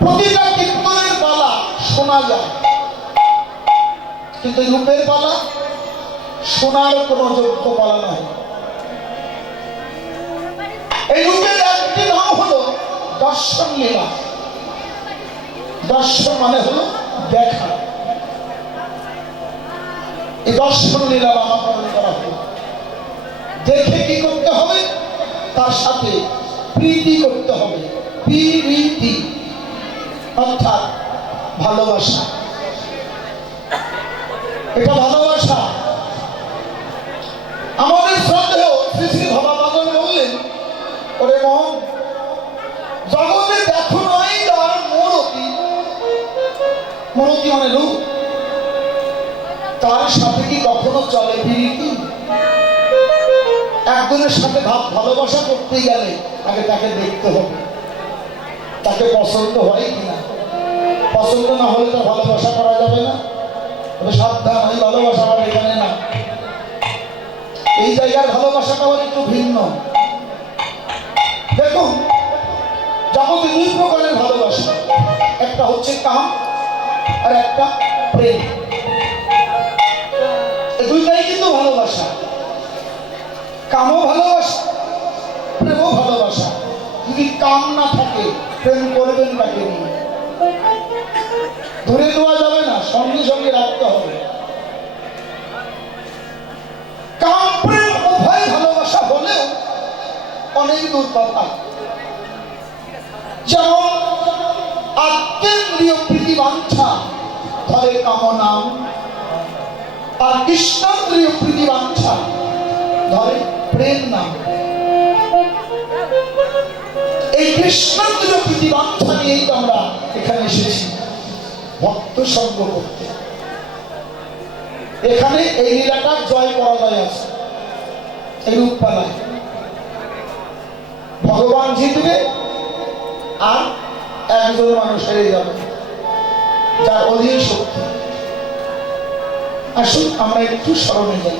প্রতিটা কীর্তনের পালা শোনা যায়, কিন্তু রূপের পালা শোনার কোনো যোগ্য পালা নাই। এই রূপের একটি নাম হলো দর্শন লীলা। দর্শন মানে হলো দেখা। এই দর্শন লীলা নামকরণ করা হলো। দেখে কি করতে হবে? তার সাথে প্রীতি করতে হবে। প্রীতি অর্থাৎ ভালোবাসা। এটা ভালোবাসা। আমাদের শ্রদ্ধেয় শ্রী শ্রী ভবানন্দ বললেন, ওরে মন, জগতে দেখো নয় তার মূরতি, মূরতি মানে রূপ, তার সাথে কি কখনো চলে প্রীতি? একজনের সাথে ভালোবাসা করতে গেলে আগে তাকে দেখতে হবে, তাকে পছন্দ হয় কিনা। পছন্দ না হলে তো ভালোবাসা করা যাবে না। সাবধান, এই ভালোবাসা আমার এখানে না। এই জায়গার ভালোবাসাটা একটু ভিন্ন। দেখুন, জগতে দুই প্রকারের ভালোবাসা, একটা হচ্ছে কাম আর একটা প্রেম। এই দুইটাই কিন্তু ভালোবাসা। কামও ভালোবাসা, প্রেমও ভালোবাসা। যদি কাম না থাকে প্রেম করবেন তাকে নিয়ে, ধরে দেওয়া যাবে না, সঙ্গে সঙ্গে রাখতে হবে। কাম প্রেম উভয় ভালোবাসা হলেও অনেক দূর তফাৎ। যেমন আত্মেন্দ্রিয় প্রীতি বাঞ্ছা ধরে কামনা, আর কৃষ্ণেন্দ্রিয় প্রীতি বাঞ্ছা ধরে প্রেম নাম। এই কৃষ্ণেন্দ্রিয় প্রীতি বাঞ্ছা নিয়েই তো আমরা এখানে এসেছি ভক্ত সঙ্গ করতে। এখানে এই লীলাটার জয় পরাজয় আছে। এই রূপপালায় ভগবান জিতবে আর একজন মানুষ হেরে যাবে, যার অধীন শক্তি। আসুন আমরা একটু স্মরণে যাই।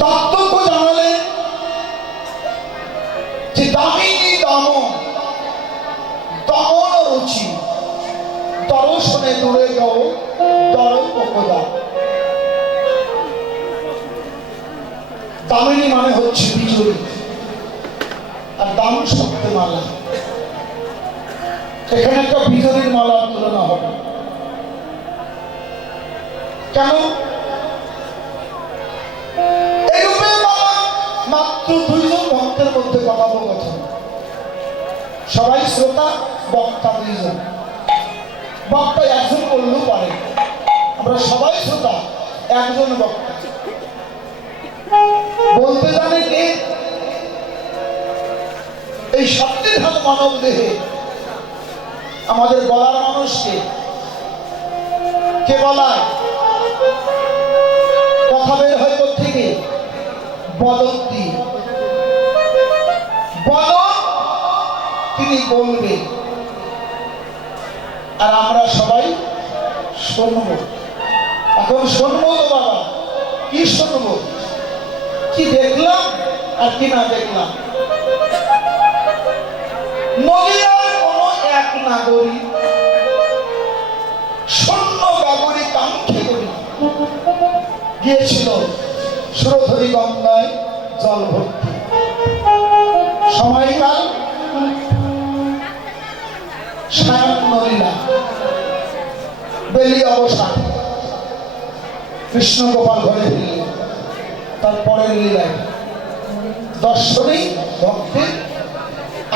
তত্ত্ব জানালে যে দামিনী দমন, দমন রুচি, দর্শনে দূরে যাও দরপদা। দামিনী মানে হচ্ছে বিজয়ী, আর দাম শব্দে মালা। এখানে একটা বিজয়ীর মালার তুলনা হবে। কেন? এই রূপে মাত্র দুইজন ভক্তের মধ্যে কথোপকথন। সবাই শ্রোতা, বক্তা দুইজন। বক্তা একজন করলেও পারে, আমরা সবাই শ্রোতা, একজন বক্তা। বলতে জানে কে? এই শক্তিধান মানব দেহে আমাদের বলার মানুষকে কে বলায়? কথা বের হয় থেকে বদন্তি। বদন তিনি বলবেন, আর আমরা সবাই শুনব। এখন শুনবো তো বাবা, কি শুনবো? কি দেখলাম আর কি না দেখলাম। নদীয়ার কোন এক নাগরিক শূন্য গাগরি কাঙ্ক্ষে করি গিয়েছিল সুরধরি গঙ্গায় জল ভর্তি। সময়কাল সায়ান্ন লীলা, বেলি অবসান। কৃষ্ণ গোপাল ঘরে ফিরলেন। তারপরের লীলায় দর্শনেই ভক্তের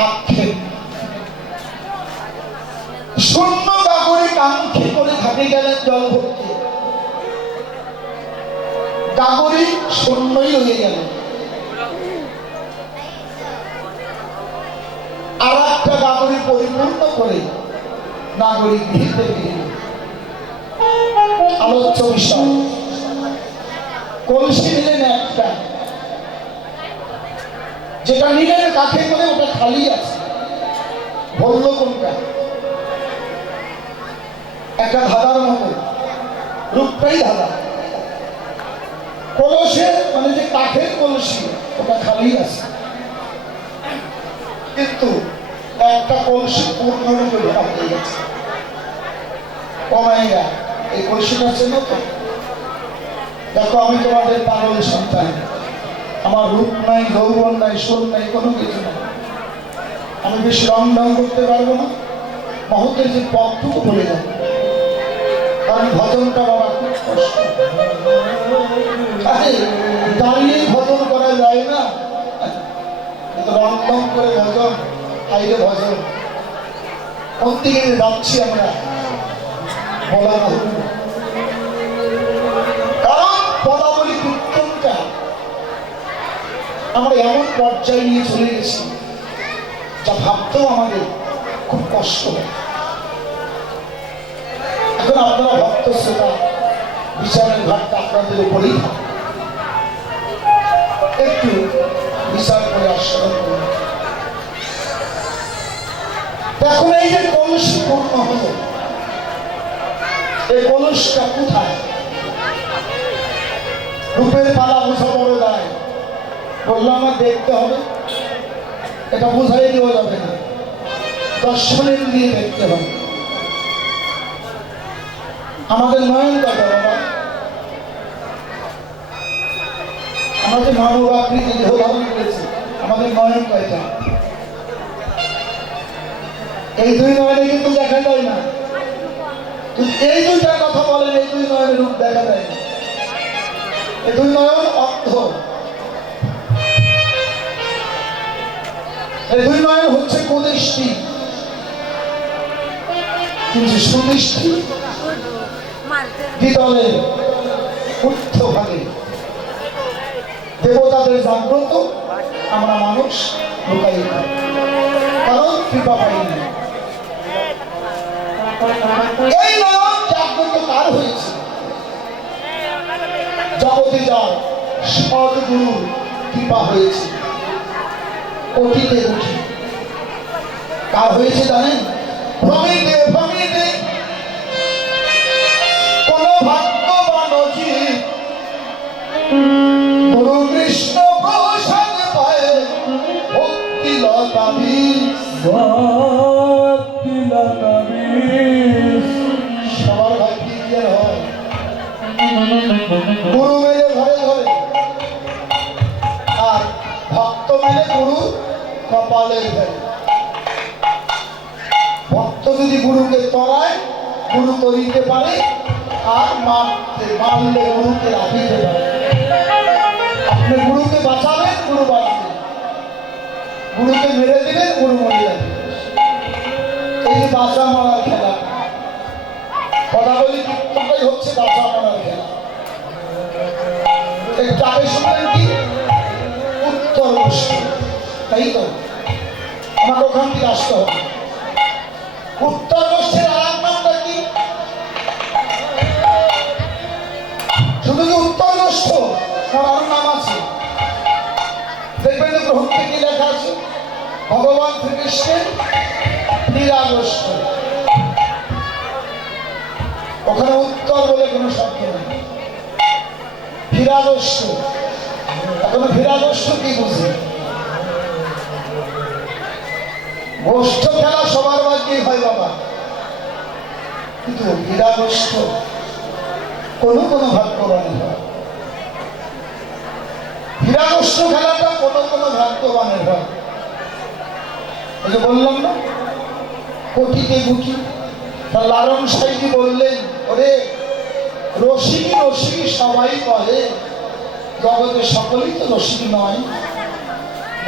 আক্ষেপ। শূন্য গাগরে কাঙ্ক্ষে করে ঘাটে গেলেন জল ভর্তি। গাগরি শূন্যই হয়ে গেল। আর একটা গাগরি পরিপূর্ণ করে নাগরিক গৃহীতে গেলেন। আলোচ্য বিষয়, কলসি নিলেন একটা, যেটা নিলেন কাঠে করে ওটা খালি আছে। বলল কোনটা? একটা ধাঁধার মতো, রূপটাই ধাঁধা। কলসের মানে যে কাঠের কলসি ওটা খালি আছে, কিন্তু একটা কলসি পূর্ণরূপে ভরা হয়ে গেছে। কমাইয়া এই কলসিটা চেনো তো? দেখো, আমি তোমাদের পাগল সন্তান, আমার রূপ নাই, যৌবন নাই, সুর নাই, কোনো কিছু নাই। আমি বেশি রং ঢং করতে পারবো না, মহতের যে পথটুকু বলে যাবে, কারণ ভজনটা বাবা খুব কষ্ট। দাঁড়িয়ে ভজন করা যায় না, কিন্তু রং ঢং করে ভজন, আইরে ভজন। কোন দিকে যাচ্ছি আমরা বলা না, কারণ পদাবলী কীর্তনটা আমরা এমন পর্যায়ে নিয়ে চলে গেছি যা ভাবতেও আমাদের খুব কষ্ট হয়। এখন আপনারা ভক্ত শ্রোতা, বিচারের ঘাটটা আপনাদের উপরেই থাকে, একটু বিচার করে আস্বাদন করুন। এখন এই যে কলসি পূর্ণ হলো, এই কলসটা কোথায়? রূপের পালা বোঝা বড় দায়, বললো আমার দেখতে হবে, এটা বোঝাই দেওয়া যাবে না, দর্শনের দিয়ে দেখতে হবে। আমাদের নয়ন কয়টা বাবা? আমরা যে মানব আকৃতি দেহ ধারণ করেছি, আমাদের নয়ন কয়টা? এই দুই নয়নে কিন্তু দেখা যায় না। এই দুইটার কথা বলেন, এই দুই নয়নের রূপ দেখা যায় না। এই দুই নয়ন অর্থ, এই দুই নয়ন হচ্ছে কুদৃষ্টি, কিন্তু সুদৃষ্টি দ্বিতলে ঊর্ধ্বভাগে। দেবতাদের জাগ্রত, আমরা মানুষ লুকায়িত, কারণ কৃপা পাইনি। এই নয়ন জাগ্রত কার হয়েছে? জগতে যাও সদ্গুরু কৃপা হয়েছে, কোটিতে কোটি। কার হয়েছে জানেন? ভ্রমিতে ভ্রমিতে কোন ভাগ্যবান জীব গুরু কৃষ্ণ প্রসাদ পায়, ভক্তি লতা বীজ, ভক্তি লতা বীজ। সবার ভাগ্যে কি হয়? গুরু মেলে ঘরে ঘরে, আর ভক্ত মেলে গুরু কপালের ঘরে। ভক্ত যদি গুরুকে তরায়, গুরু তরিতে পারে, আর মারলে গুরুকে রাখিতে পারে। আপনি গুরুকে বাঁচাবেন, গুরু বাঁচবে, গুরুকে মেরে দিবেন, গুরু মরে যাবে। এই যে বাঁচা মারার খেলা, পদাবলী কীর্তনটাই হচ্ছে বাঁচা মারার খেলা। একটু আগে শুনলেন কি? উত্তর গোষ্ঠী, তাই তো? আমাকে ওখান থেকে আসতে হবে। উত্তর গোষ্ঠীর আর নামটা কি? শুধু কি উত্তর গোষ্ঠ, তার নাম আছে? দেখবেন গ্রন্থে কি লেখা আছে? ভগবান শ্রীকৃষ্ণের নিরাগোষ্ঠ। ওখানে উত্তর বলে কোনো শব্দ নেই, ফিরাগোষ্ঠ। এখন ফিরাগোষ্ঠ কি বুঝে? গোষ্ঠ খেলা সবার ভাগ্যেই হয় বাবা, কিন্তু ফিরাগোষ্ঠ কোনো কোনো ভাগ্যবান হয়। ফিরাগোষ্ঠ খেলাটা কোনো কোনো ভাগ্যবানের হয়। এই যে বললাম না, কোটিতে গুটি। লালন সাইজি বললেন, ওরে রসিকী রসিকী সবাই বলে, জগতে সকলেই তো রসিকী নয়।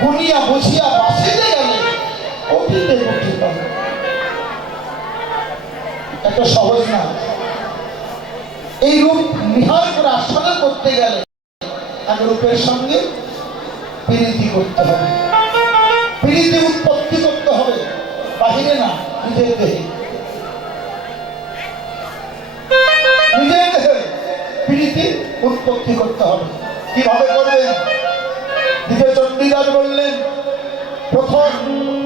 গুনিয়া বুঝিয়া বাঁচিতে গেলে কোটিতে গুটি পাবে। একটা সহজ না। এই রূপ নিহার করে আস্বাদন করতে গেলে এক রূপের সঙ্গে প্রীতি করতে হবে, প্রীতি উৎপত্তি করতে হবে, বাহিরে না, নিজের দেহে। নিজের দেহে প্রীতি উৎপত্তি করতে হবে। কিভাবে করবেন? দ্বিতীয় চণ্ডীদাস বললেন, প্রথম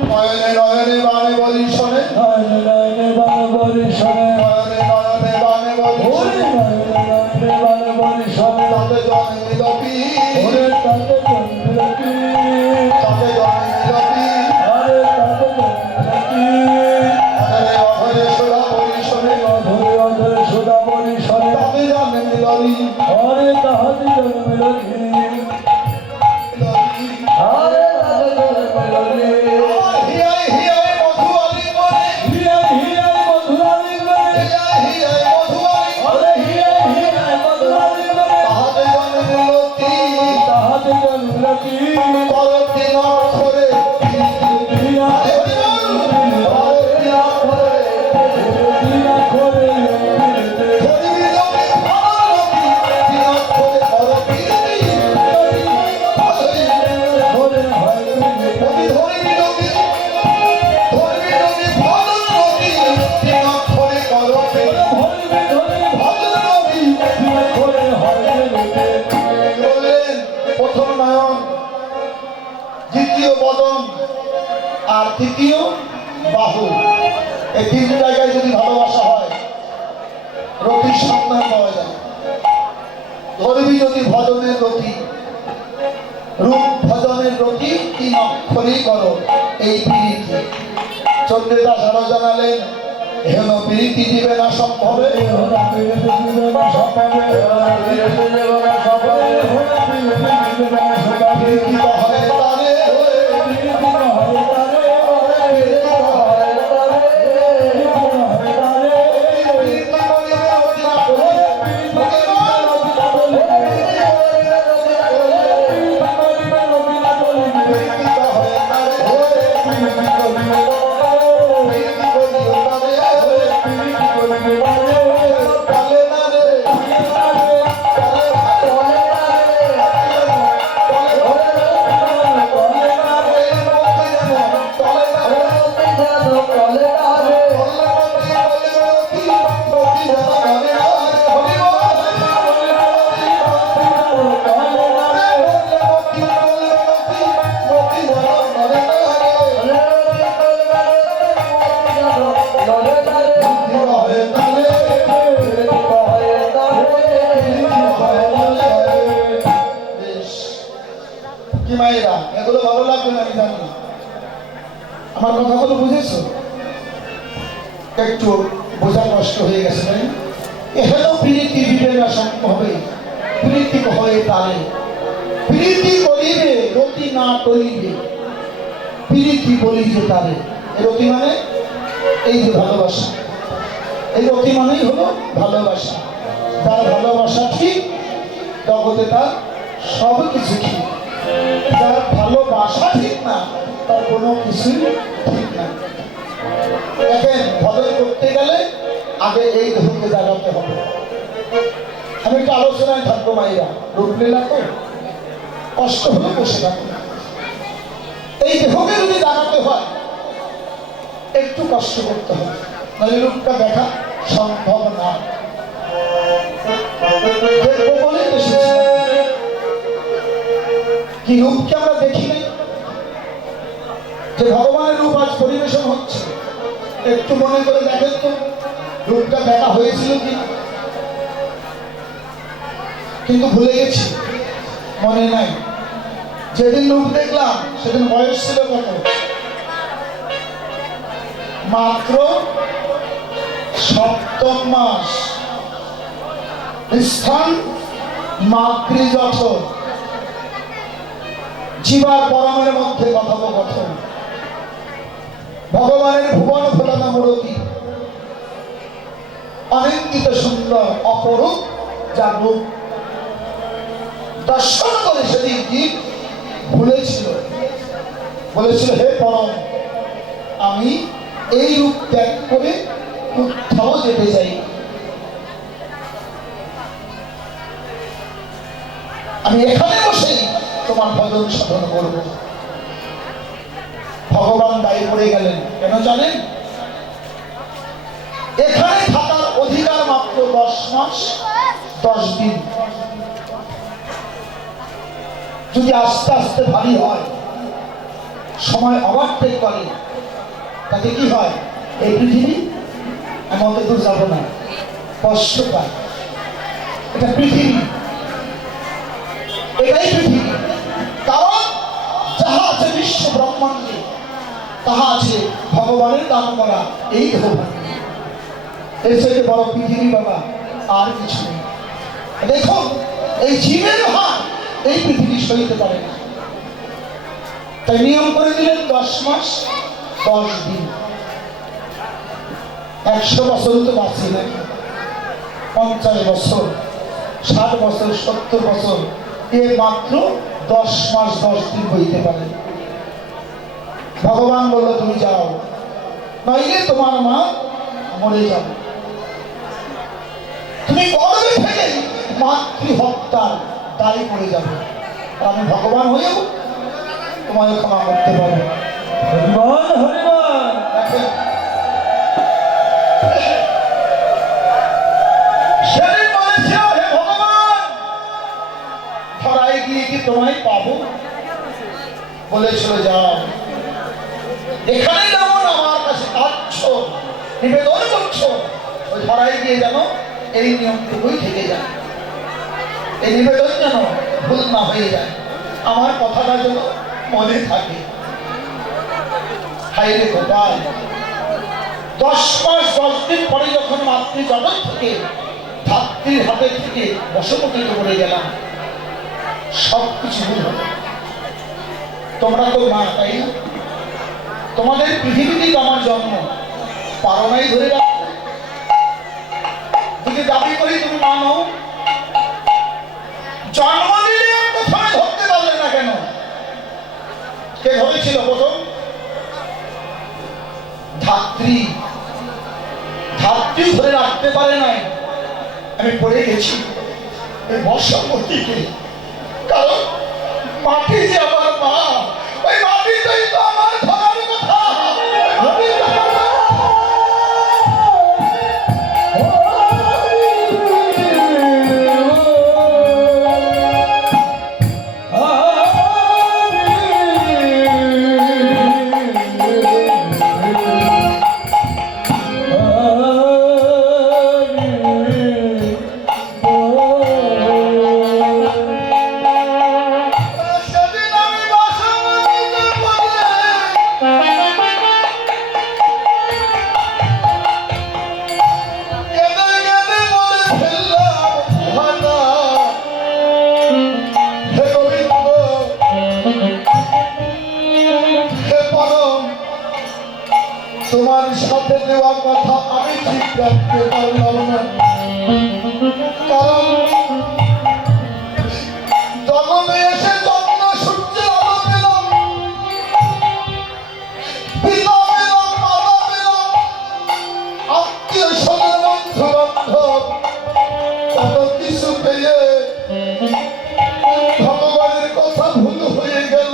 নয়নে নয়নে বানে বলি শোনে, নয়নে নয়নে বানে বলি শোনে, নয়নে নয়নে বানে বলি শোনে, নয়নে নয়নে বানে বলি শোনে। তাতে জনে মিলবি, ওরে তাতে জনে মিলবি, তাতে জনে মিলবি, আরে তাতে জনে আর তৃতীয় বাহু। এই তিন জায়গায় যদি ভালোবাসা হয় রতির সন্ধান পাওয়া যায়। ধরবি যদি ভজনের রতি, রূপ ভজনের রতি, তিন অক্ষরই করো এই প্রীতি। চন্দ্রদাস আরো জানালেন, হেন প্রীতি দিবে না সম্ভবে, মায়েরা এগুলো ভালো লাগবে না আমি জানি। আমার কথাগুলো বুঝেছো? একটু বোঝা কষ্ট হয়ে গেছে তাই? এখানেও প্রীতি দিবে না সম্ভবে, প্রীতি হয়ে তারে, প্রীতি করিবে রতি না করিবে, প্রীতি বলি যে তারে। রতি মানে এই যে ভালোবাসা, এই রতি মানেই হলো ভালোবাসা। তার ভালোবাসা ঠিক, জগতে তার সব কিছু ঠিক। যার ভালোবাসা ঠিক না তার কোনো কিছুই ঠিক না। দেখেন, ভজন করতে গেলে আগে এই দেহকে জাগাতে হবে। আমি একটা আলোচনায় থাকবো মাইরা, রূপলীলা তো কষ্ট হলে বসে থাকবো। এই দেহকে যদি জাগাতে হয় একটু কষ্ট করতে হবে, নাহলে রূপটা দেখা সম্ভব না। কি রূপকে আমরা দেখি নাই, যে ভগবানের রূপ আজ পরিবেশন হচ্ছে, একটু মনে করে দেখেন তো রূপটা দেখা হয়েছিল কিনা। কিন্তু ভুলে গেছি, মনে নাই। যেদিন রূপ দেখলাম সেদিন বয়স ছিল কত? মাত্র সপ্তম মাস, স্থান মাতৃজঠর, জীবার পরমের মধ্যে কথোপকথন, ভগবানের ভুবন ফোটানো মূরতি, অনিন্দিত সুন্দর অপরূপ যা রূপ দর্শন করে সেদিন কি ভুলেছিল, বলেছিল হে পরম, আমি এই রূপ ত্যাগ করে কোথাও যেতে চাই। আমি এখানে বসেই তোমার ভজন সাধন করব। ভগবান দায়ী পড়ে গেলেন, কেন জানেন? এখানে থাকার অধিকার মাত্র 10 মাস 10 দিন। যদি আস্তে আস্তে ভারী হয়, সময় ওভারটেক করে, তাতে কি হয়? এই পৃথিবী, আমি অত দূর যাবো না, কষ্ট পায়। এটা পৃথিবী, এটাই পৃথিবী। কারণ যাহা আছে বিশ্ব ব্রহ্মাণ্ডে তাহা আছে ভগবানের দান করা এই দেহভাণ্ডে। এর থেকে বড় পৃথিবী বাবা আর কিছু নেই। দেখুন, এই জীবের হার এই পৃথিবী সইতে পারে না, তাই নিয়ম করে দিলেন 10 মাস 10 দিন। 100 বছর তো বাঁচি না, 50 বছর 60 বছর 70 বছর, এর মাত্র 10 মাস 10 দিন হইতে পারে। ভগবান বলল তুমি যাও, নইলে তোমার মা মরে যাবে। তুমি গর্ভে থেকে মাতৃহত্যার দায়ী পড়ে যাবে। আর আমি ভগবান হয়েও তোমাকে ক্ষমা করতে পারবো। সেদিন বলেছিল হে ভগবান, ধরাই গিয়ে কি তোমায় পাবো? বলেছিল যাও, এখানে যেমন আমার কাছে আসছো, নিবেদন করছো, ওই ধরাই গিয়ে যেন এই নিয়মটুকুই থেকে যায়, এই নিবেদন যেন ভুল না হয়ে যায়, আমার কথাটা যেন মনে থাকে। হাইরে গোপাল, 10 মাস 10 দিন পরে যখন মাতৃ জগৎ থেকে ধাত্রীর হাতে থেকে বশবর্তী করে গেলাম, সবকিছু ভুল হবে। তোমরা তো মা, তাই না? তোমাদের পৃথিবীতেই আমার জন্ম, পারো নাই ধরে রাখতে? যদি দাবি করি তুমি মা নও, জন্ম দিলে প্রথমে ধরতে পারলে না কেন? কে ধরেছিল প্রথম? ধাত্রী। ধাত্রী ধরে রাখতে পারে নাই, আমি পড়ে গেছি বর্ষাবতীকে। কারণ মাটি যে আমার মা, ওই মাটিতেই তো আমার ধরার কথা। তোমার সাথে দেওয়া কথা আমি ঠিক রাখতে পারলাম না, কারণ জগতে এসে যত্ন সূর্যের আলো পেলাম, পিতা পেলাম, মাতা পেলাম, আত্মীয় স্বজন, বন্ধু বান্ধব, কত কিছু পেয়ে ভগবানের কথা ভুল হয়ে গেল।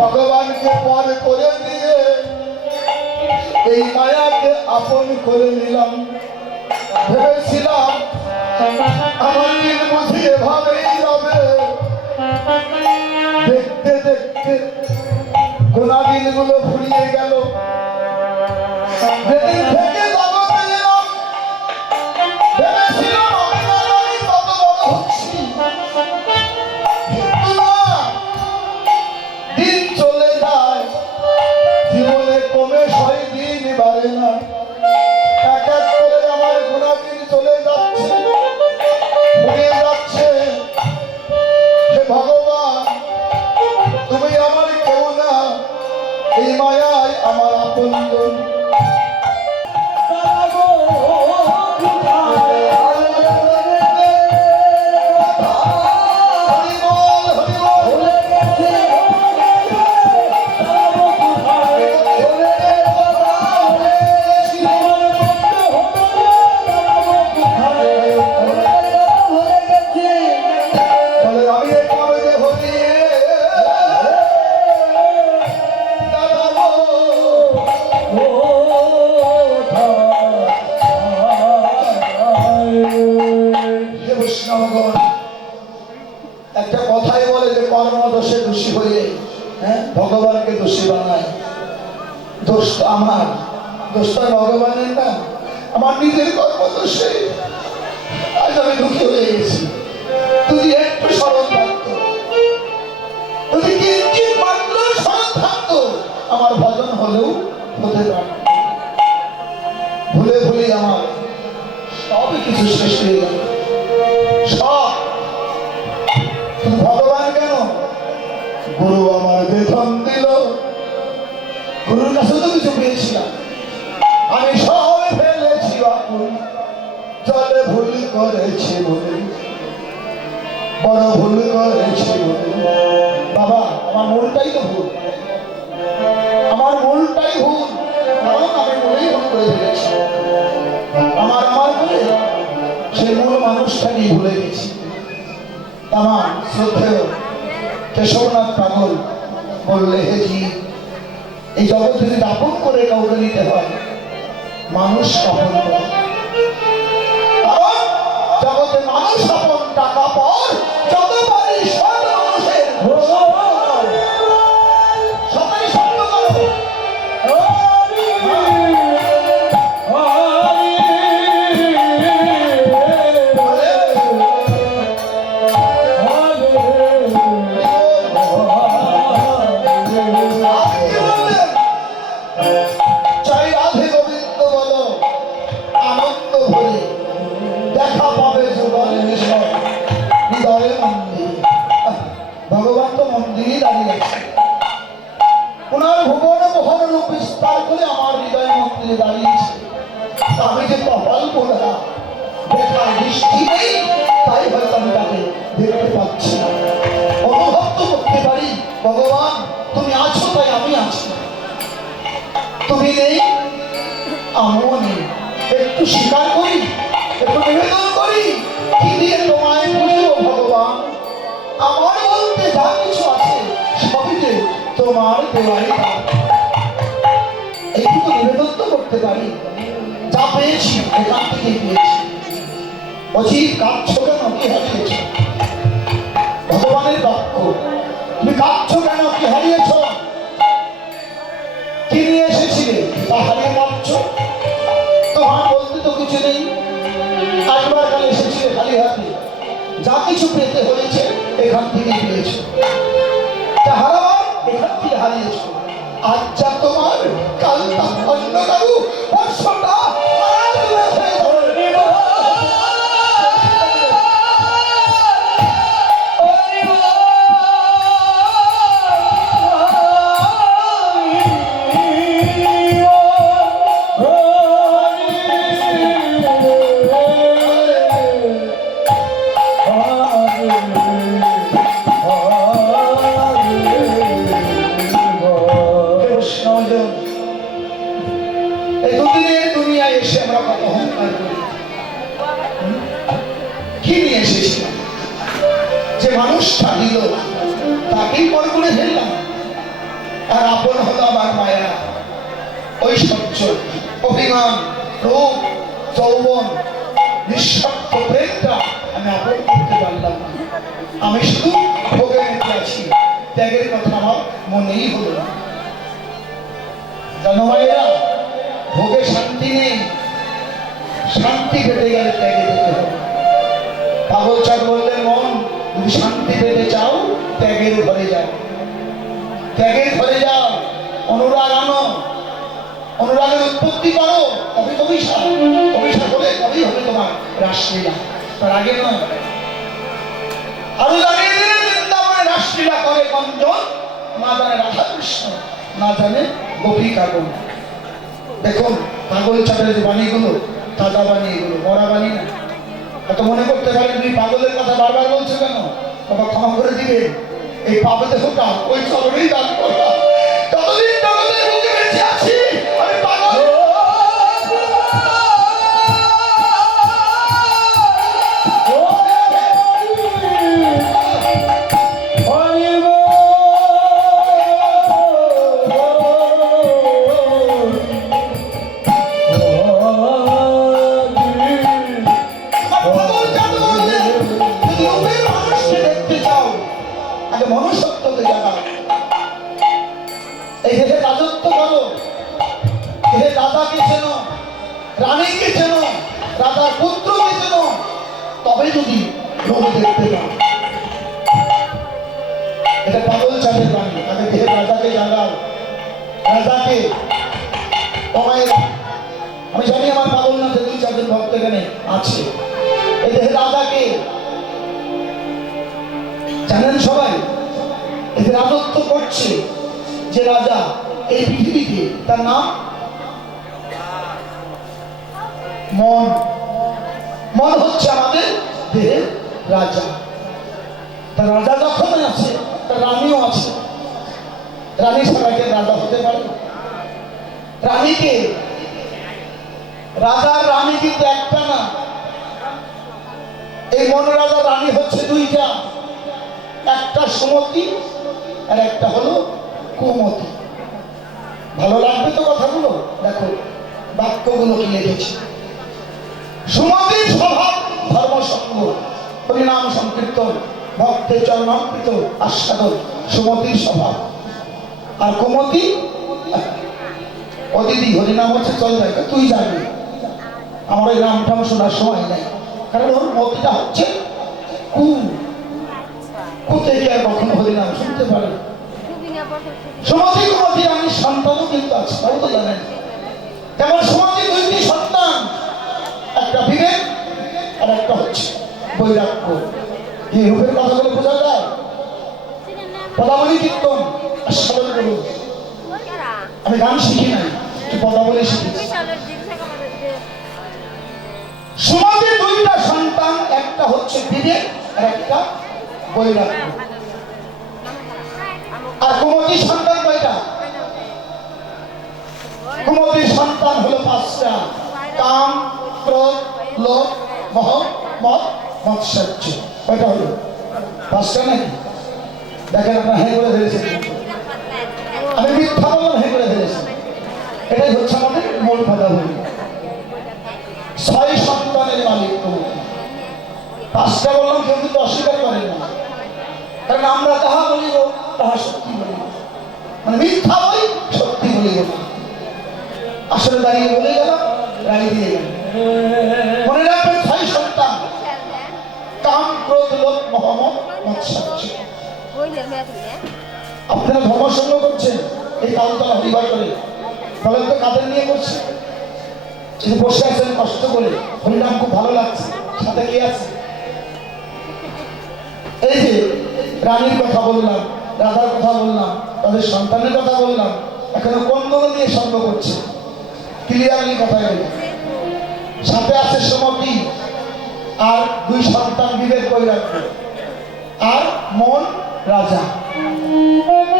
ভগবানকে পর করে দিয়ে এই মায়াকে আপন করে নিলাম। ভেবেছিলাম আমার দিন বুঝি এভাবেই যাবে। দেখতে দেখতে গোনা দিনগুলো ফুরিয়ে গেল। যেদিন থেকে জগতে এলাম, ভেবেছিলাম আমি কত বড় হচ্ছি, কিন্তু না, দিন চলে যায়, জীবনে কমে 6 দিন বাড়ে না। এক এক করে আমার গোনা দিন চলে যাচ্ছে, ফুরিয়ে যাচ্ছে। হে ভগবান, তুমি আমার কেউ না, এই মায়ায় আমার আপনজন। একটা কথাই বলে যে কর্মদোষে দোষী হয়ে ভগবানকে দোষী বানায়। দোষ তো আমার, দোষটা ভগবানের না, আমার নিজের কর্মদোষে আজ আমি দুঃখী হয়ে গেছি। যদি একটু স্মরণ থাকতো, যদি কিঞ্চিৎ মাত্র স্মরণ থাকতো, আমার ভজন হলেও হতে পারত। ভুলে ভুলে আমার সব কিছু শেষ হয়ে গেল, সব। ভগবান কেন? গুরু আমার বেতন দিল, গুরুর কাছে তো কিছু পেয়েছিলাম, আমি সব ফেলেছি বাপুর, চলে ভুল করেছি বলে, বড় ভুল করেছি বলে। বাবা, আমার মনটাই তো ভুল, আমার মনটাই ভুল, কারণ আমি মনেই ভুল করে ফেলেছি। আমার বলে সে মূল মানুষটাকেই ভুলে গেছি। আমার শ্রদ্ধেয় কেশবনাথ পাগল বললে, হে জি, এই জগৎ যদি দাপন করে কাউকে নিতে হয়, মানুষ কাপন করে। কারণ জগতে মানুষ আপন, টাকা পর, যত পারি সব মানুষের সবাই বিস্তার করে আমার হৃদয় মন্দিরে দাঁড়িয়েছে। আমি যে কপাল পোড়া, দেখার দৃষ্টি নেই, তাই হয়তো আমি তাকে দেখতে পাচ্ছি না। অনুভব তো করতে পারি, ভগবান তুমি আছো তাই আমি আছি, তুমি নেই আমিও নেই। একটু স্বীকার করি, একটু নিবেদন করি, কি দিয়ে তোমায় বুঝবো ভগবান? আমার বলতে যা কিছু আছে সবই যে তোমার দেওয়াই। এইটুকু নিবেদন তো করতে পারি, যা পেয়েছি এখান থেকে পেয়েছি। অজিত কাঁদছো কেন, কি হারিয়েছ? ভগবানের বাক্য, তুমি কাঁদছো কেন, কি হারিয়েছ? কি নিয়ে এসেছিলে তা হারিয়ে কাঁদছ? তোমার বলতে তো কিছু নেই। একবার কালে এসেছিলে খালি হাতে, যা কিছু পেতে হয়েছে এখান থেকে পেয়েছো, যা হারাবার এখান থেকে হারিয়েছ। আজ যা তোমার, কাল তা অন্য কারু বর্ষটা মানুষটা দিল তাকেই পর করে ফেললাম। আর আপন হলো আমার মায়া, ঐশ্বর্য, অভিমান, রূপ, যৌবন, নিঃস্বার্থ প্রেমটা আমি আপন করতে পারলাম না। আমি শুধু ভোগে মেতে আছি, ত্যাগের কথা আমার মনেই হলো না। জানো মায়েরা, ভোগে শান্তি নেই, শান্তি পেতে গেলে ত্যাগে যেতে হবে। পাগল চাঁদ বললেন, মন তুমি শান্তি পেতে চাও, ত্যাগের ঘরে যাও, ত্যাগের ঘরে যাও, অনুরাগ আনো, অনুরাগের উৎপত্তি করো, তবে অভিশাপ, অভিশাপ হলে তবেই হবে তোমার রাসলীলা, তার আগে নয়। আরো জানিয়ে দিলেন, বৃন্দাবনে রাসলীলা করে কঞ্জন, না জানে রাধা কৃষ্ণ, না জানে গোপিকা গণ। দেখুন পাগল চাঁদের যে বাণীগুলো, তাজা বাণী, এগুলো মরা বাণী না। এত মনে করতে পারি তুমি পাগলের কথা বারবার বলছো কেন, বাবা ক্ষমা করে দিবে। এই পাপ দেহটা ওই চরণেই দান করলাম। যতদিন জগতের বুকে বেঁচে আছি আমি পাগল। মনুষ্যত্বকে জাগাও, এই দেশে রাজত্ব করো, এই রাজাকে চেনো, রানীকে চেনো, রাজার পুত্রকে চেনো, তবে যদি লোক দেখতে পাও। এটা পাগল চাঁদের বাণী। আগে দেহের রাজাকে জাগাও, রাজাকে। আমি জানি আমার পাগল না 2-4 ভক্ত এখানে আছে। এই দেহের রাজাকে জানেন সবাই? এতে রাজত্ব করছে যে রাজা এই পৃথিবীতে, তার নাম মন। মন হচ্ছে আমাদের দেহের রাজা। তার রাজা যখন আছে, তার রানীও আছে। রানী সবাইকে রাজা হতে পারে? রানীকে, রাজার রানী কিন্তু একটা না। এই মন রাজা রানী হচ্ছে 2টা, একটা সুমতি আর একটা হলো কুমতি। ভালো লাগবে তো কথাগুলো? দেখো বাক্যগুলো কি লিখেছে। সুমতির স্বভাব ধর্মসঙ্গ, হরিনাম সংকীর্তন, ভক্তের চরণামৃত আস্বাদন, সুমতির স্বভাব। আর কুমতি, ও দিদি হরিনাম হচ্ছে চল দেখা, তুই জানবি, আমার ওই নাম টাম শোনার সময় নাই। কারণ ওর মতিটা হচ্ছে কুতে গিয়ে কখনো হরিনাম শুনতে পারে। সুমতি কুমতি রানীর সন্তানও কিন্তু আছে, তাও তো জানেন। যেমন সুমতি 2টি সন্তান, একটা বিবেক আর একটা হচ্ছে বৈরাগ্য। এই রূপের কথাগুলো বোঝা যায়। পদাবলী কীর্তন আস্বাদন করুন। আমি গান শিখি নাই, একটু কথা বলে শিখেছি। সুমতির দুইটা সন্তান, একটা হচ্ছে বিবেক আর একটা বৈরাগ্য। আর কুমতির সন্তান কয়টা? কুমতির সন্তান হলো 5টা: কাম, ক্রোধ, লোভ, মোহ, মদ, মৎসর্য। কয়টা হলো? 5টা নাকি? দেখেন আপনার হ্যাঁ করে ফেলেছেন। আমি মিথ্যা বললাম, হ্যাঁ করে ফেলেছি। এটাই হচ্ছে আমাদের মূল কথা। বলি 6 সন্তানের মালিক কুমতি। 5টা বললাম, কেউ কিন্তু অস্বীকার করেন না, কারণ আমরা তাহা বলিব তাহা সত্যি বলিব, মানে মিথ্যা বলি সত্যি বলিব না। আসলে দাঁড়িয়ে বলে গেলাম, রানী দিয়ে গেল। মনে রাখবেন 6 সন্তান: কাম, ক্রোধ, লোভ, মোহ, মৎসর্য। আপনারা ধর্ম সঙ্গ করছেন এই তালতলা হরিবার করে, বলেন তো কাদের নিয়ে করছে? বসে আছেন কষ্ট করে, হরিনাম খুব ভালো লাগছে, সাথে কি আছে? এই যে রানীর কথা বললাম, রাধার কথা বললাম, তাদের সন্তানের কথা বললাম, এখনো কোন কোন নিয়ে সঙ্গ করছে? ক্লিয়ারলি কথা বলি। সাথে আছে সুমতি আর 2 সন্তান বিবেক, বৈরাগ্য আর মন রাজা।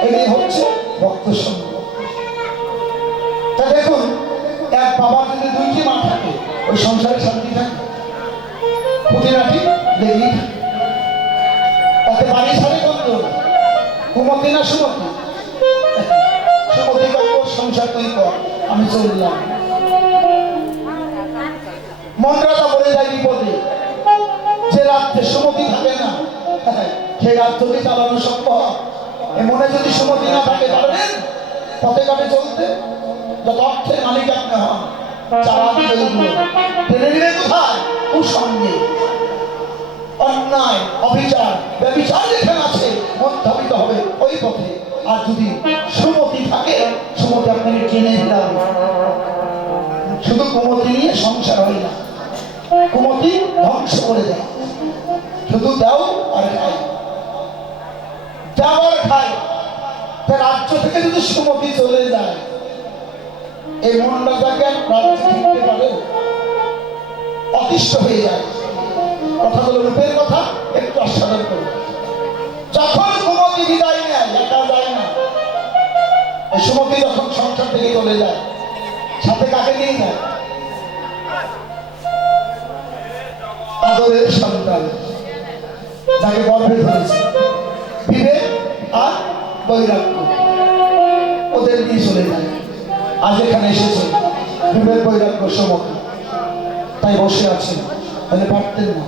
এটাই হচ্ছে ভক্ত সঙ্গ। তা দেখুন, এক বাবার যদি 2টি মা থাকে, ওই সংসারে শান্তি থাকে? খুঁটিনাটি লেগেই থাকে। তাতে বাড়ি ছাড়ে কোনজন? কুমতি না সুমতি? সুমতি কর, সংসার তুই কর, আমি চললাম। মন রাজা বলে যায় বিপদে, যে রাত্রে সুমতি থাকে না সেই রাত যদি চালানো সম্ভব? এ মনে যদি সুমতি না থাকে, পারবেন পথে ঘাটে চলতে? যত অর্থের মালিক আপনি হন, চারা টেনে নিলে কোথায়? কুসঙ্গে, অন্যায়, অবিচার, ব্যভিচার যেখানে আছে, মন ধাবিত হবে ওই পথে। আর যদি সুমতি থাকে, সুমতি আপনাকে টেনে ফেরাবে। শুধু কুমতি নিয়ে সংসার হয় না, কুমতি ধ্বংস করে দেয়। শুধু দাও আর খাই, দাও আর খাই। রাজ্য থেকে যদি সুমতি চলে যায়, এই মন রাজাকে রাজ্য কিনতে পারে? অতিষ্ঠ হয়ে যায়। কথাগুলো রূপের কথা, একটু আস্বাদন করবে। যখন কুমতি বিদায় নেয়, একা যায় না, সুমতি যখন সংসার থেকে চলে যায়, সাথে কাকে নিয়ে যায়? আদরের সন্তান, যাকে গর্ভে ধরেছে, বিবেক আর বৈরাগ্য, ওদের নিয়ে চলে যায়। আজ এখানে এসেছে বিবেক, বৈরাগ্য, সুমতি, তাই বসে আছেন, তাহলে পারতেন না।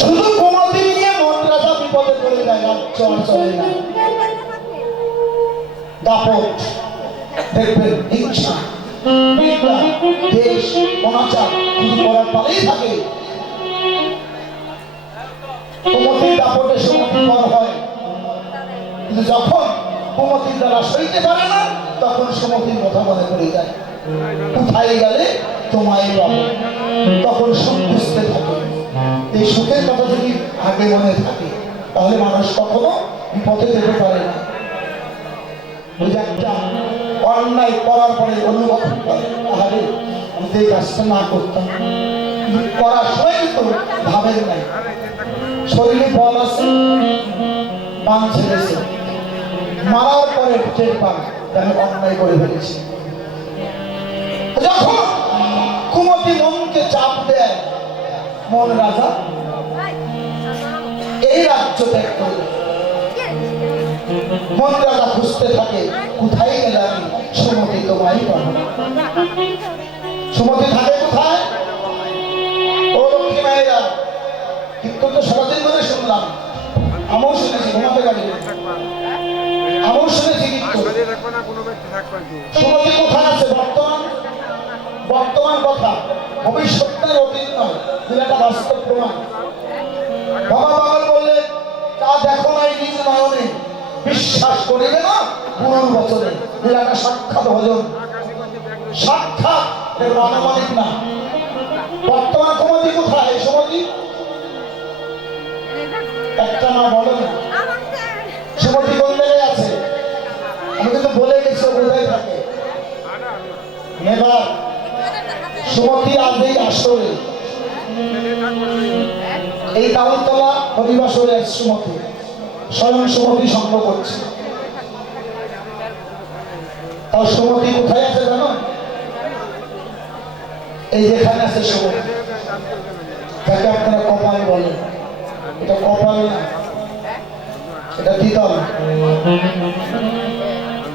শুধু কুমতি নিয়ে মন রাজা বিপদে পড়ে যায়, রাজ্য আর চলে না। দাপট দেখবেন, ইচ্ছা, বিদ্যা, দেশ, অনাচার শুধু করার পালেই থাকে। কুমতির দাপটে সুমতি পর হয়, কিন্তু যখন কুমতির দ্বারা সইতে পারে না, তখন সুমতির কথা মনে পড়ে যায়। কোথায় গেলে তোমায় পাবো, তখন সুখ খুঁজতে থাকে। এই সুখের কথা যদি আগে মনে থাকে, তাহলে মানুষ কখনো বিপদে যেতে পারে না। ওই যে একটা অন্যায় করার পরে অনুভব করে, আরে আমি তো এই কাজটা না করতাম, করার সময় কিন্তু ভাবেন নাই, শরীরে বল আছে, পান ছেড়েছে, মারার পরে টের পান আমি অন্যায় করে ফেলেছি। যখন কুমতি মনকে চাপ দেয়, মন রাজা এই রাজ্য ত্যাগ করে মন রাজা খুঁজতে থাকে, কোথায় গেলে আমি সুমতি তোমায় পাবো। সুমতি থাকে কোথায়? ও লক্ষ্মী মায়েরা, কিন্তু তো সারাদিন ধরে শুনলাম, আমিও শুনেছি, ঘুমাতে পারি, আমিও শুনেছি, কিন্তু সুমতি কোথায় আছে? বর্তমান কথা, ভবিষ্যতের অতীত নয়, যেটা বাস্তব প্রমাণ। বাবা পাগল বললে, তা দেখো নাই নিজ নয়নে, বিশ্বাস করিবে না গুরুর বচনে। যেটা সাক্ষাৎ ভজন, সাক্ষাৎ, আনুমানিক না। বর্তমান কুমতি কোথায়? এই সুমতি একটা না, বলো না সুমতি কোন জায়গায় আছে? আমি কিন্তু হরিবাসরে, এই তালতলা হরিবাসরে সুমতি স্বয়ং সুমতি সঙ্গ করছে। তার সুমতি কোথায় আছে জানো? এই যেখানে আছে সুমতি, যাকে আপনারা কপাল বলেন। এটা কপাল না, এটা দ্বিতল।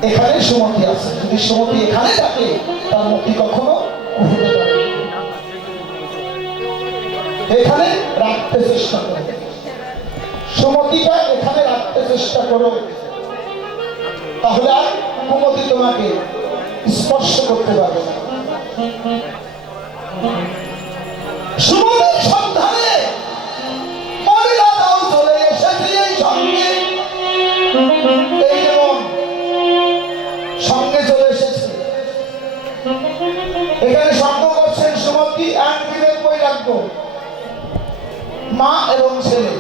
এখানে সুমতি আছে। যদি সুমতি এখানে থাকে, তার মতি কখনো উঠতে পারে। এখানে রাখতে চেষ্টা করো, সুমতিটা এখানে রাখতে চেষ্টা করো, তাহলে আর কুমতি তোমাকে স্পর্শ করতে পারবে না। সুমতির সন্ধানে মহিলারাও চলে এসেছে এই সঙ্গে। এই যেমন সঙ্গে চলে এসেছে, এখানে সঙ্গ করছেন সুমতি আর বিবেক বৈরাগ্য, মা এবং ছেলে।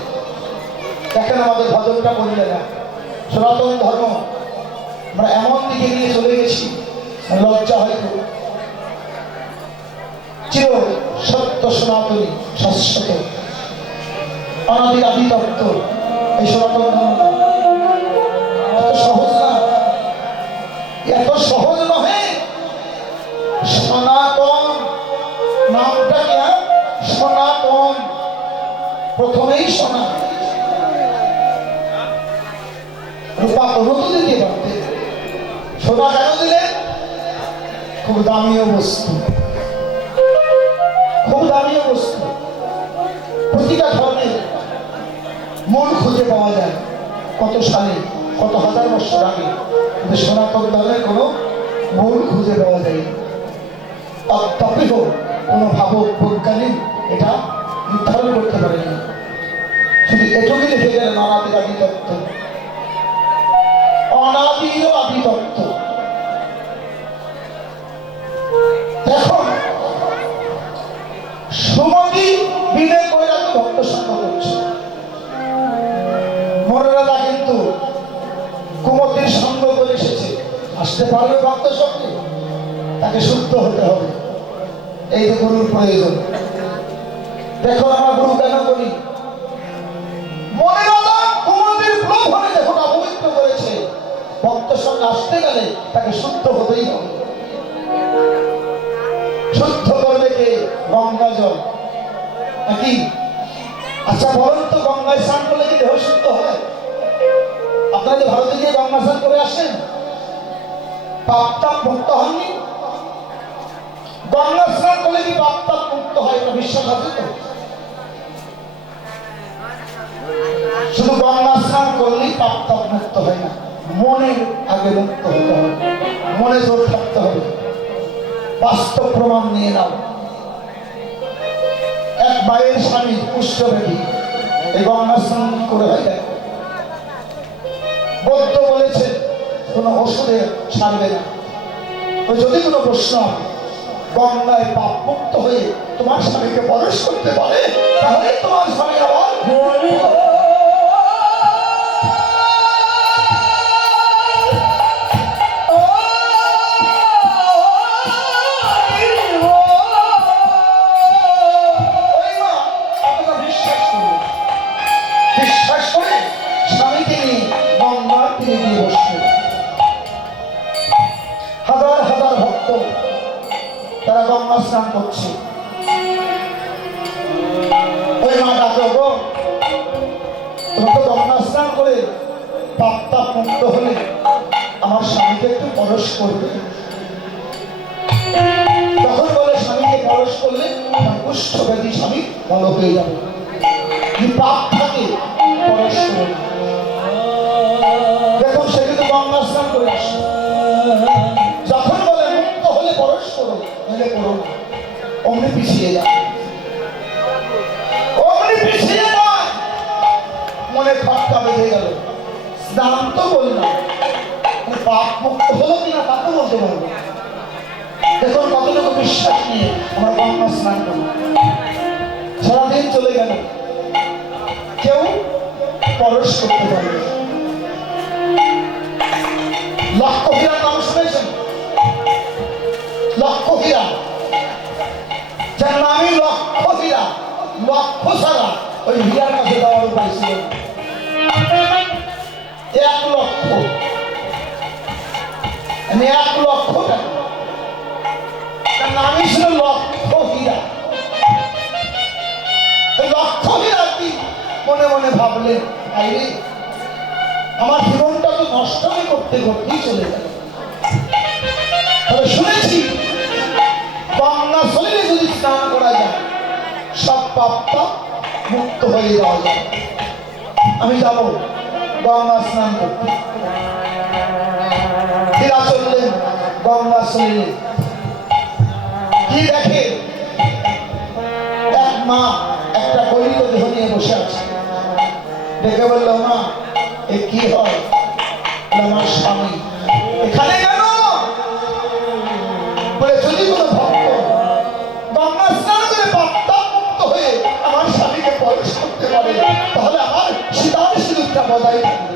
দেখেন আমাদের ভজনটা বললে না, সনাতন ধর্ম আমরা এমন দিকে নিয়ে চলে গেছি, লজ্জা হয়তো। চির সত্য সনাতনী শাশ্বত অনাদি আদি তত্ত্ব এই সনাতন ধর্ম এত সহজ না, এত সহজ নহে। সনাতন নামটা কি? সনাতন, প্রথমেই সোনা। রূপা কোনো তো দিতে পারতে, সোনা কেন দিলে? খুব দামীয় বস্তু, খুব দামীয় বস্তু। প্রতিটা ধর্মের মূল খুঁজে পাওয়া যায় কত সালে, কত হাজার বছর আগে, কিন্তু সনাতন ধর্মের কোনো মূল খুঁজে পাওয়া যায়। তথাপিও কোনো ভাবক বৈজ্ঞানিক এটা নির্ধারণ করতে পারেনি। শুধু এটুকু লিখে গেলেন অনাদির আদি তত্ত্ব, অনাদির আদি তত্ত্ব। দেখুন সুমতি বিনয় বৈরাগ্য ভক্ত সঙ্গ করছে। মনোরাধা কিন্তু কুমতির সঙ্গ করে এসেছে, আসতে পারবে ভক্ত সঙ্গে, তাকে শুদ্ধ হতে হবে। এই যে গুরুর প্রয়োজন। দেখুন আমরা গুরু কেন করি? মনোরাধা কুমতির প্রলোভনে দেখুন অপবিত্র করেছে, ভক্ত সঙ্গে আসতে গেলে তাকে শুদ্ধ হতেই হবে। শুদ্ধ করবে কে? গঙ্গা জল নাকি? আচ্ছা বলুন তো, গঙ্গায় স্নান করলে কি দেহ শুদ্ধ হয়? আপনারা যে ভারতে গিয়ে গঙ্গা স্নান করে আসেন, পাপ তাপ মুক্ত হননি? গঙ্গা স্নান করলে কি পাপ তাপ মুক্ত হয়? এটা বিশ্বাস আছে তো? শুধু গঙ্গা স্নান করলেই পাপ তাপ মুক্ত হয় না, মনের আগে মুক্ত হতে হবে, মনে জোর থাকতে হবে। বাস্তব প্রমাণ নিয়ে নাও। এক মায়ের স্বামী কুষ্ঠব্যাধি, এই গঙ্গা স্নান করে হয় দেখো। বৌদ্ধ বলেছে কোনো ওষুধে ছাড়বে না। ওই যদি কোনো প্রশ্ন গঙ্গায় পাপ মুক্ত হয়ে তোমার স্বামীকে প্রবেশ করতে পারে, তাহলে তোমার স্বামী আবার স্নান করছে। ওই মা ডাকো গো, তুমি তো গঙ্গা স্নান করে পাপ তাপ মুক্ত হলে আমার স্বামীকে একটু পরশ করবে। তখন বলে স্বামীকে পরশ করলে আমার কুষ্ঠব্যাধি স্বামী ভালো হয়ে যাবে। পাপ থাকে পরশ করবে। দেখুন সে কিন্তু গঙ্গা স্নান করে আসে। যখন বলে মুক্ত হলে পরশ করো, নইলে করো না, অমনি পিছিয়ে যায়, অমনি পিছিয়ে যায়। মনে খটকা বেঁধে গেল, স্নান তো বললাম, পাপ মুক্ত হলো কিনা তা তো বলতে পারবো। দেখুন কতটুকু বিশ্বাস নিয়ে আমরা গঙ্গা স্নান করি। সারাদিন চলে গেল, কেউ পরশ করতে পারবে। লক্ষ্য হীরার নাম শুনেছেন? লক্ষ্য হীরা যার নামই লক্ষ হীরা, লক্ষ ছাড়া ওই হীরার কাছে দেওয়ার উপায় ছিল 1 লক্ষ। আমি 1 লক্ষ টাকা, তার নামই ছিল লক্ষ হীরা। লক্ষ হীরা কি মনে মনে ভাবলেন, আরে আমার জীবনটা তো নষ্ট করতে করতেই চলে গেল। তবে শুনেছি গঙ্গা শরীরে যদি স্নান করা যায় সব পাপ মুক্ত হয়ে যাওয়া যায়। আমি যাব গঙ্গা স্নান করতে। হীরা চললেন গঙ্গা শরীরে। কি দেখে, এক মা একটা গলিত দেহ নিয়ে বসে আছে। দেখে বলল, মা এ কি হয়? আমার স্বামী এখানে কেন? বলে, যদি কোনো ভক্ত গঙ্গা স্নান করে পাপ মুক্ত হয়ে আমার স্বামীকে প্রবেশ করতে পারে তাহলে আমার সীতার সিঁদুরটা বজায় থাকবে।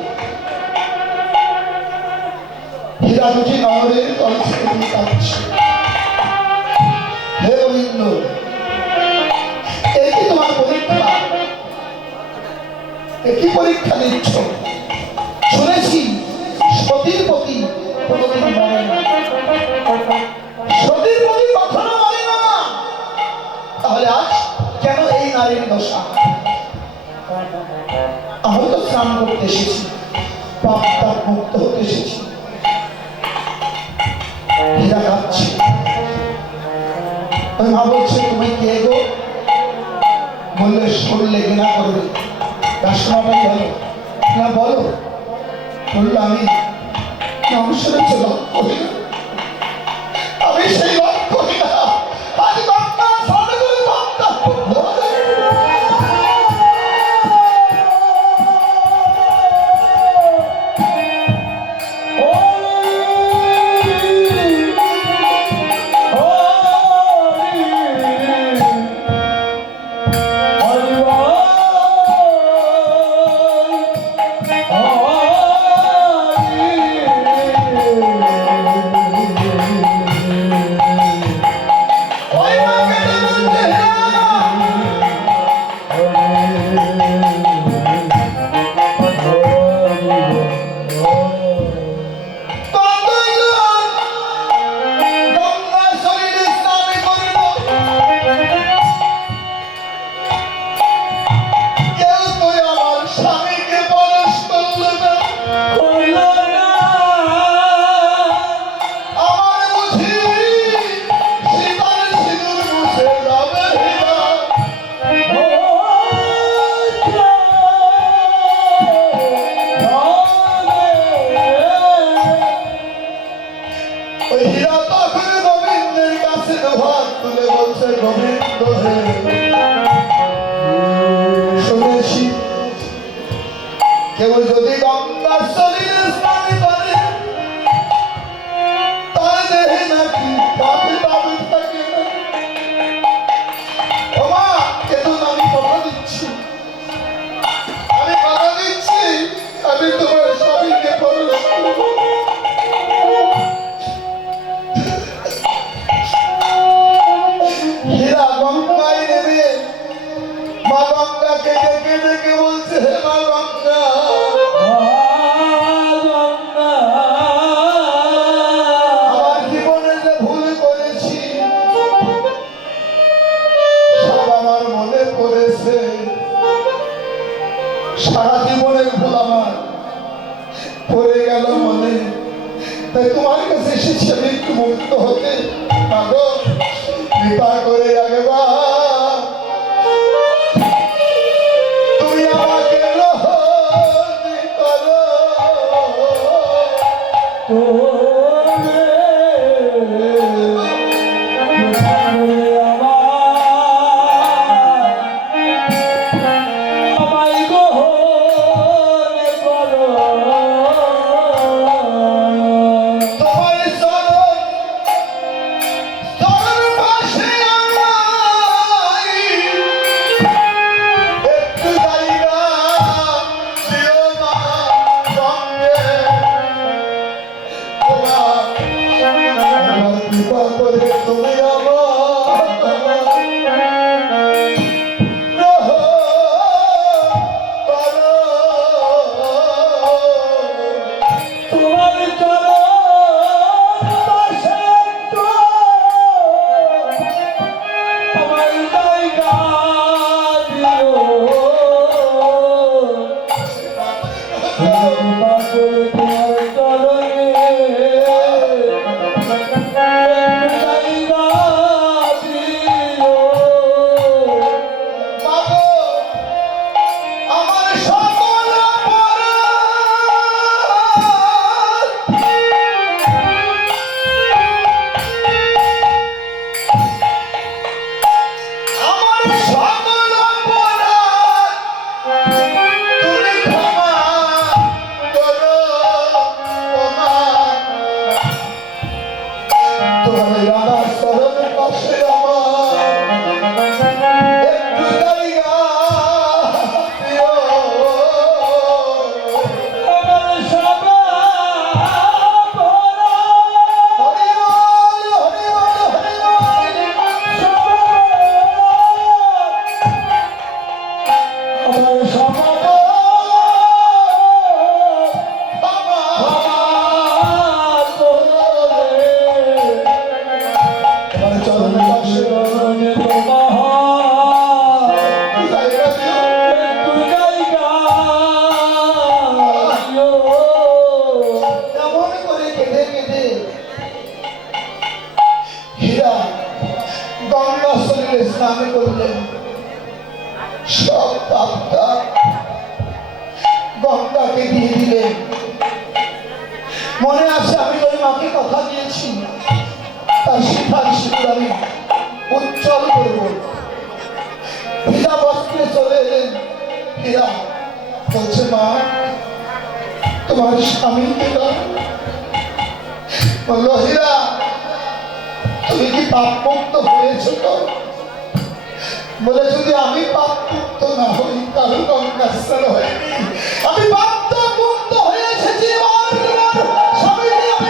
হীরা দুটি নগরের তল থেকে কাঁদছে, হে গোবিন্দ, এই কি তোমার পরীক্ষা? একই পরীক্ষা দিচ্ছ? শুনেছি সতীর প্রতি কোনদিন মরে না, সতীর প্রতি কখনো মরে না। তাহলে আজ কেন এই নারীর দশা? আমি তো স্নান করতে এসেছি, পাপ তাপ মুক্ত হতে এসেছি। হীরা কাঁদছে। মা বলছে, তুমি কে গো? বললে, শুনলে ঘৃণা করবে, শোনাটাই ভালো না, বলো। বললো, আমি শুনেছি লক্ষ্য হীরা, আমি সেই লক্ষ্য হীরা। আজ গঙ্গা স্নান করে পাপ মুক্ত হয়ে শুনেছি কেউ যদি গঙ্গা শরীরে স্নান করে তার দেহে নাকি পাপ থাকে না। ও মা, কিন্তু আমি কথা দিচ্ছি, আমি তোমার স্বামীকে প্রবেশ করব। হীরা গঙ্গায় নেমে মা গঙ্গাকে ডেকে ডেকে বলছে, হে মা গঙ্গা, আমার জীবনে যে ভুল করেছি সব আমার মনে পড়েছে, সারা জীবনের ভুল আমার পড়ে গেল মনে, তাই তোমার কাছে এসেছি আমি একটু মুক্ত হতে। মাগো, কৃপা করে আগেবা তুমি আমাকে গ্রহণ করো। কৃপা করে তুমি আমার স্নান করলেন, সব পাপটা গঙ্গাকে দিয়ে দিলেন। মনে আছে আমি ওই মাকে কথা দিয়েছি তার শিখার শিখুর আমি উজ্জ্বল করব। হীরা বস্ত্রে চলে এলেন। হীরা বলছে, মা তোমার স্বামীকে দাও। বললো, হীরা তুমি কি পাপ মুক্ত হয়েছো? তো বলে, যদি আমি পাপ মুক্ত না হই তাহলে গঙ্গা স্নান হয়নি। আমি পাপ মুক্ত হয়ে এসেছি, স্বামীকে আমি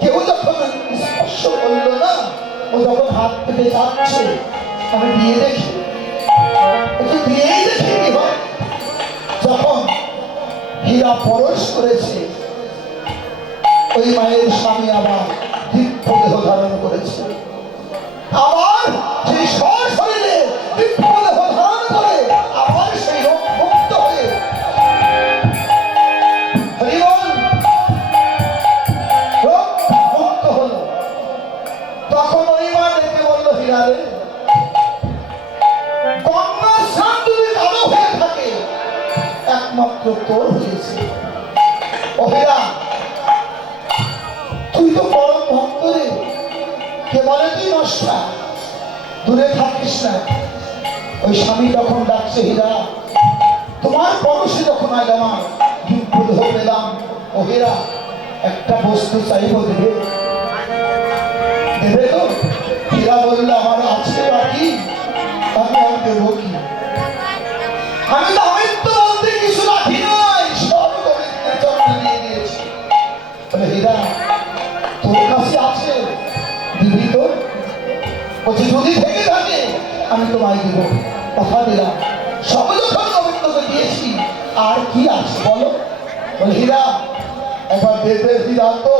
কেউ যখন স্পর্শ করলো না, ও যখন হাত থেকে যাচ্ছে, আমি দিয়ে দেখি, একটু দিয়েই দেখি কি হয়। যখন হীরা পরশ করেছে, ওই মায়ের স্বামী আবার দিব্য দেহ ধারণ করেছে। আবার সেই সশরীরে দিব্য দেহ ধারণ করে আবার সেই রোগ মুক্ত হয়ে তখন ওই মা ডেকে বললো, হীরা রে, গঙ্গা স্নান যদি কালো হয়ে থাকে একমাত্র তোর হয়েছে। ও হীরা, তুই তো পরম ভক্ত রে, কে বলে তুই নষ্টা, দূরে থাকিস না। ওই স্বামী তখন ডাকছে, হীরা তোমার পরশে যখন আজ আমার দিব্য দেহ পেলাম, ও হীরা একটা বস্তু চাইব, দেবে? দেবে তো? হীরা বললে, আমার আছে বাকি, আমি আর দেবো কি? আমি তো আমিত্ব বলতে কিছু রাখি নাই, সব গোবিন্দের চরণে দিয়ে দিয়েছি। বলে, হীরা তোর কাছে আছে, দিবি তো? বলছে, যদি থেকে থাকে আমি তোমায় দিব, কথা দিলাম। সব যখন গোবিন্দকে দিয়েছি, আর কি আছে বলো? বলে, হীরা একবার দেবে, হীরা তো